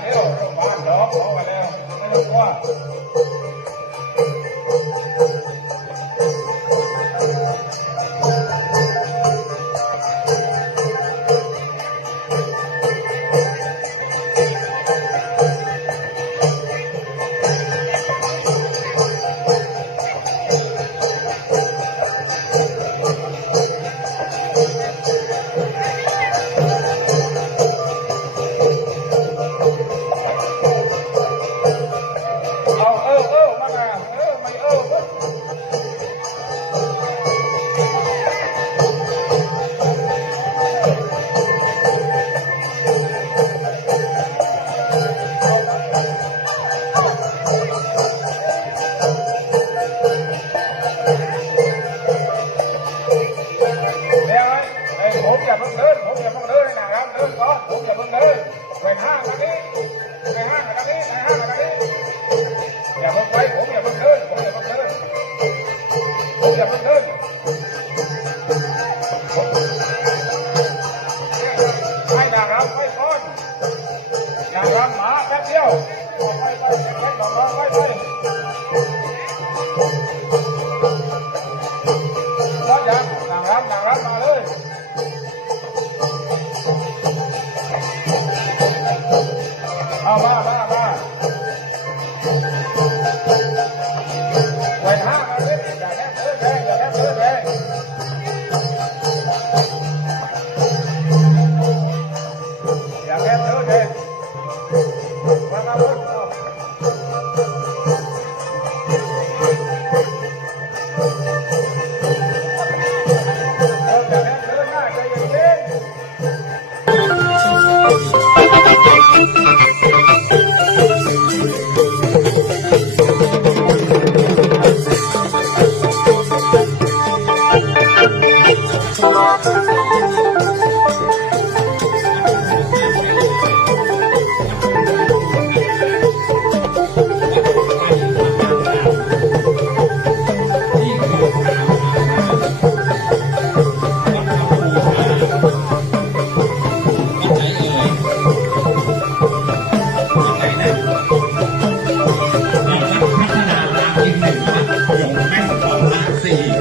เร็วบ้านดอกออกมาแล้วไม่รู้ว่า ผมอย่ามึงเลยนะครับเริ่ก่อนผมอย่ามึงเลยไปห้างกันนี้ไปห้างกันนี้ไปห้างกันนี้อย่ามึงไปผมอย่ามึงเลยผมอย่ามึงเลยผมอย่ามึงเลยไม่ครับไม่ก้อนอย่รับหมาแป๊เดียวไปไปไปไปไปไป Oh, sem